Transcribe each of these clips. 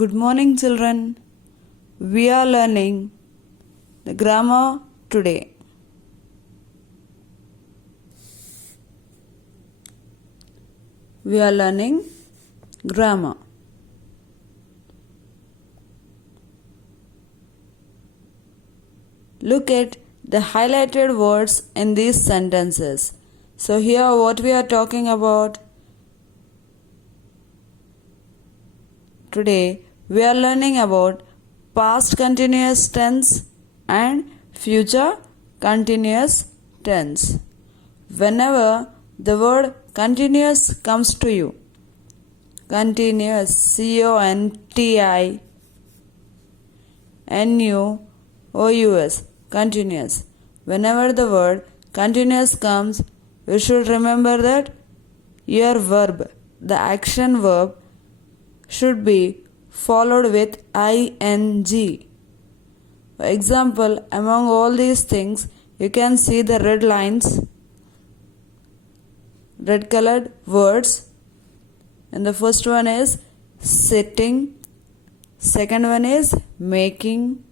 Good morning, children. We are learning the grammar today. We are learning grammar. Look at the highlighted words in these sentences. So here what we are talking about today, we are learning about past continuous tense and future continuous tense. Whenever the word continuous comes to you, continuous, CONTINUOUS, continuous. Whenever the word continuous comes, you should remember that your verb, the action verb, should be followed with ing. For example, among all these things, you can see the red lines, red colored words. And the first one is sitting, second one is making.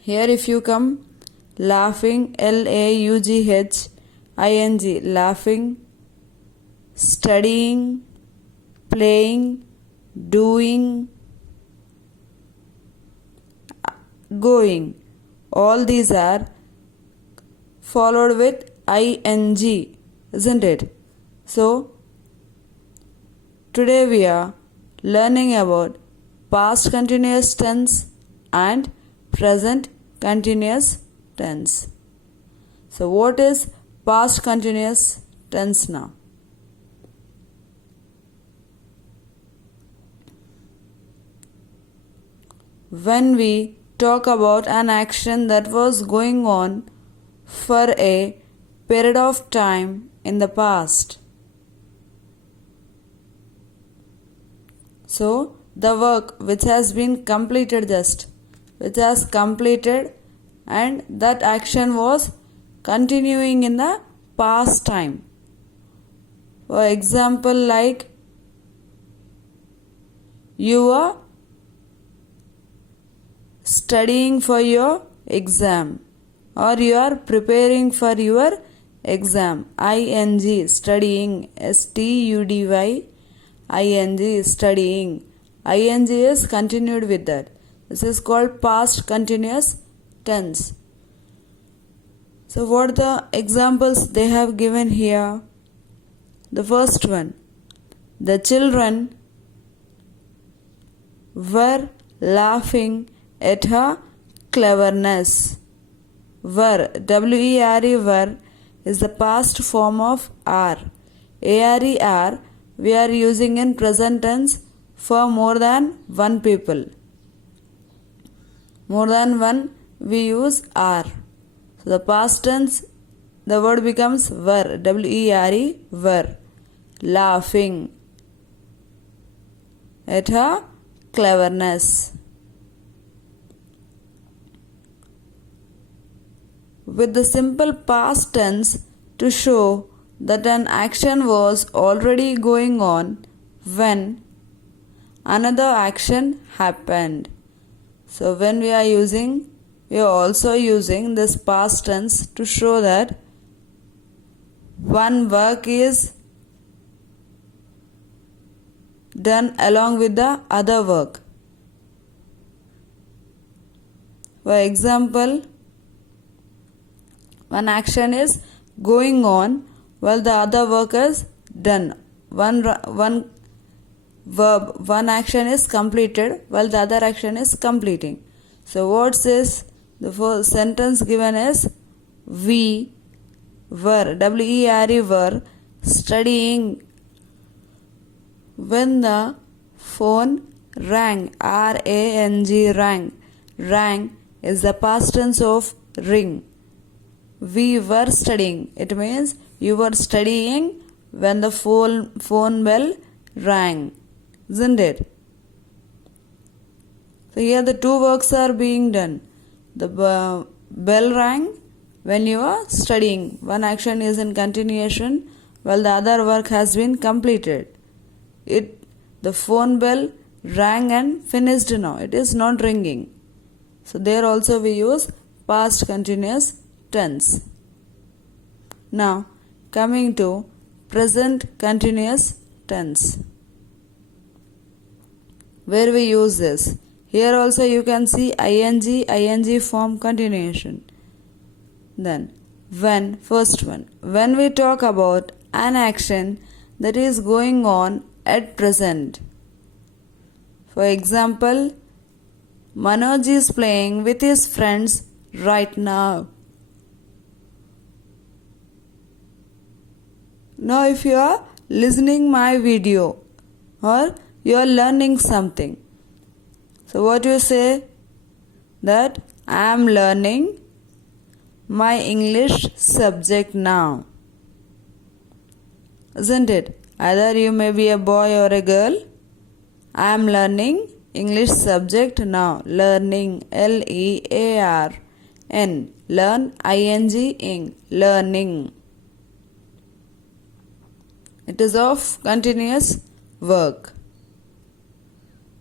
Here if you come, laughing, LAUGHING, laughing, studying, playing, doing, going. All these are followed with ing, isn't it? So, today we are learning about past continuous tense and present continuous tense. So, what is past continuous tense now? When we talk about an action that was going on for a period of time in the past. So, the work which has been completed and that action was continuing in the past time. For example, like you are studying for your exam or you are preparing for your exam. ing, studying, STUDYING, studying. ing is continued with that. This is called past continuous tense. So what are the examples they have given here? The first one, the children were laughing at her cleverness. Were, W-E-R-E, were is the past form of are. A-R-E-R we are using in present tense for more than one people. More than one we use are. So the past tense, the word becomes were, W-E-R-E, were, laughing at her cleverness. With the simple past tense to show that an action was already going on when another action happened. So when we are also using this past tense to show that one work is done along with the other work. For example, one action is going on while the other work is done. One action is completed while the other action is completing. So what says the first sentence given is we were, W-E-R-E, were studying when the phone rang, R-A-N-G, rang. Rang is the past tense of ring. We were studying. It means you were studying when the phone bell rang. Isn't it? So here the two works are being done. The bell rang when you are studying. One action is in continuation while the other work has been completed. the phone bell rang and finished now. It is not ringing. So there also we use past continuous tense. Now coming to present continuous tense. Where we use this? Here also you can see ing form continuation. Then when, first one, when we talk about an action that is going on at present. For example, Manoj is playing with his friends right now. Now if you are listening my video or you are learning something, so what you say? That I am learning my English subject now. Isn't it? Either you may be a boy or a girl. I am learning English subject now. Learning, L-E-A-R-N. Learn, ing, learning. It is of continuous work.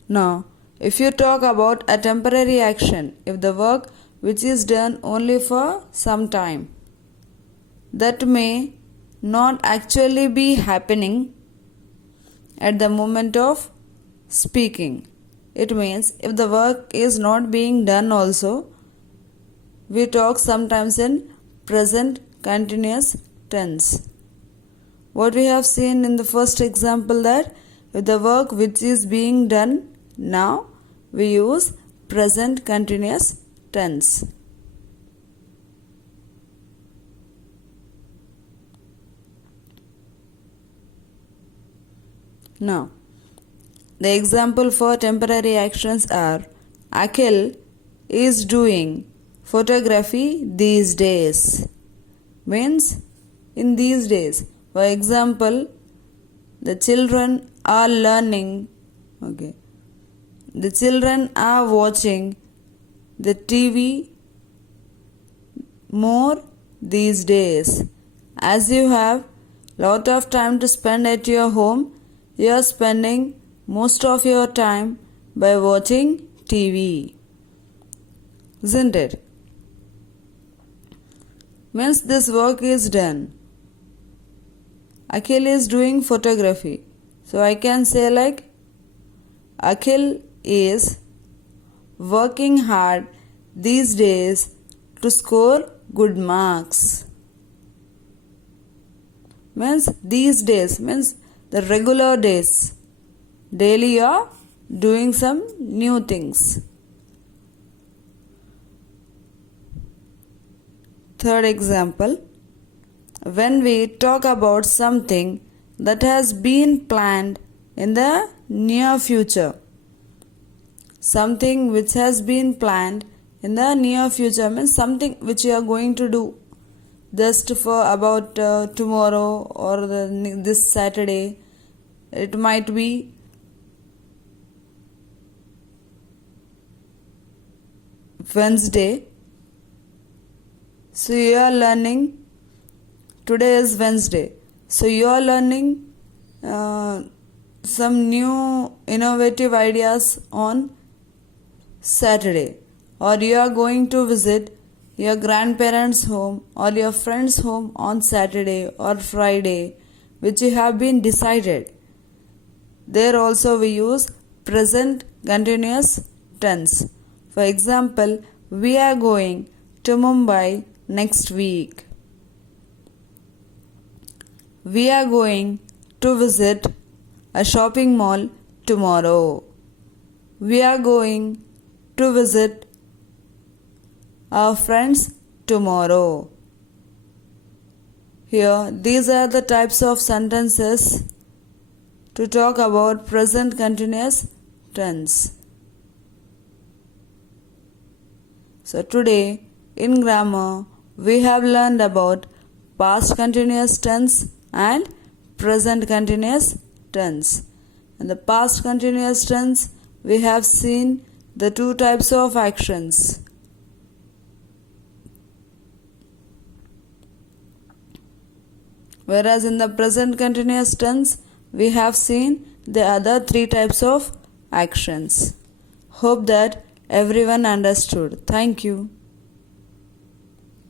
Now, if you talk about a temporary action, if the work which is done only for some time, that may not actually be happening at the moment of speaking. It means if the work is not being done also, we talk sometimes in present continuous tense. What we have seen in the first example, that if the work which is being done now, we use present continuous tense. Now, the example for temporary actions are Akhil is doing photography these days. Means in these days. For example, the children are learning. The children are watching the TV more these days. As you have lot of time to spend at your home, you are spending most of your time by watching TV. Isn't it? Means this work is done. Akhil is doing photography. So I can say like Akhil is working hard these days to score good marks. Means these days means the regular days. Daily you are doing some new things. Third example, when we talk about something that has been planned in the near future. Something which has been planned in the near future means something which you are going to do just for about tomorrow or this Saturday. It might be Wednesday. So you are learning, today is Wednesday. So you are learning some new innovative ideas on Saturday. Or you are going to visit your grandparents' home or your friend's home on Saturday or Friday, which you have been decided. There also we use present continuous tense. For example, we are going to Mumbai next week. We are going to visit a shopping mall tomorrow. We are going to visit our friends tomorrow. Here, these are the types of sentences to talk about present continuous tense. So today in grammar we have learned about past continuous tense and present continuous tense. In the past continuous tense we have seen the two types of actions. Whereas in the present continuous tense we have seen the other three types of actions. Hope that everyone understood. Thank you.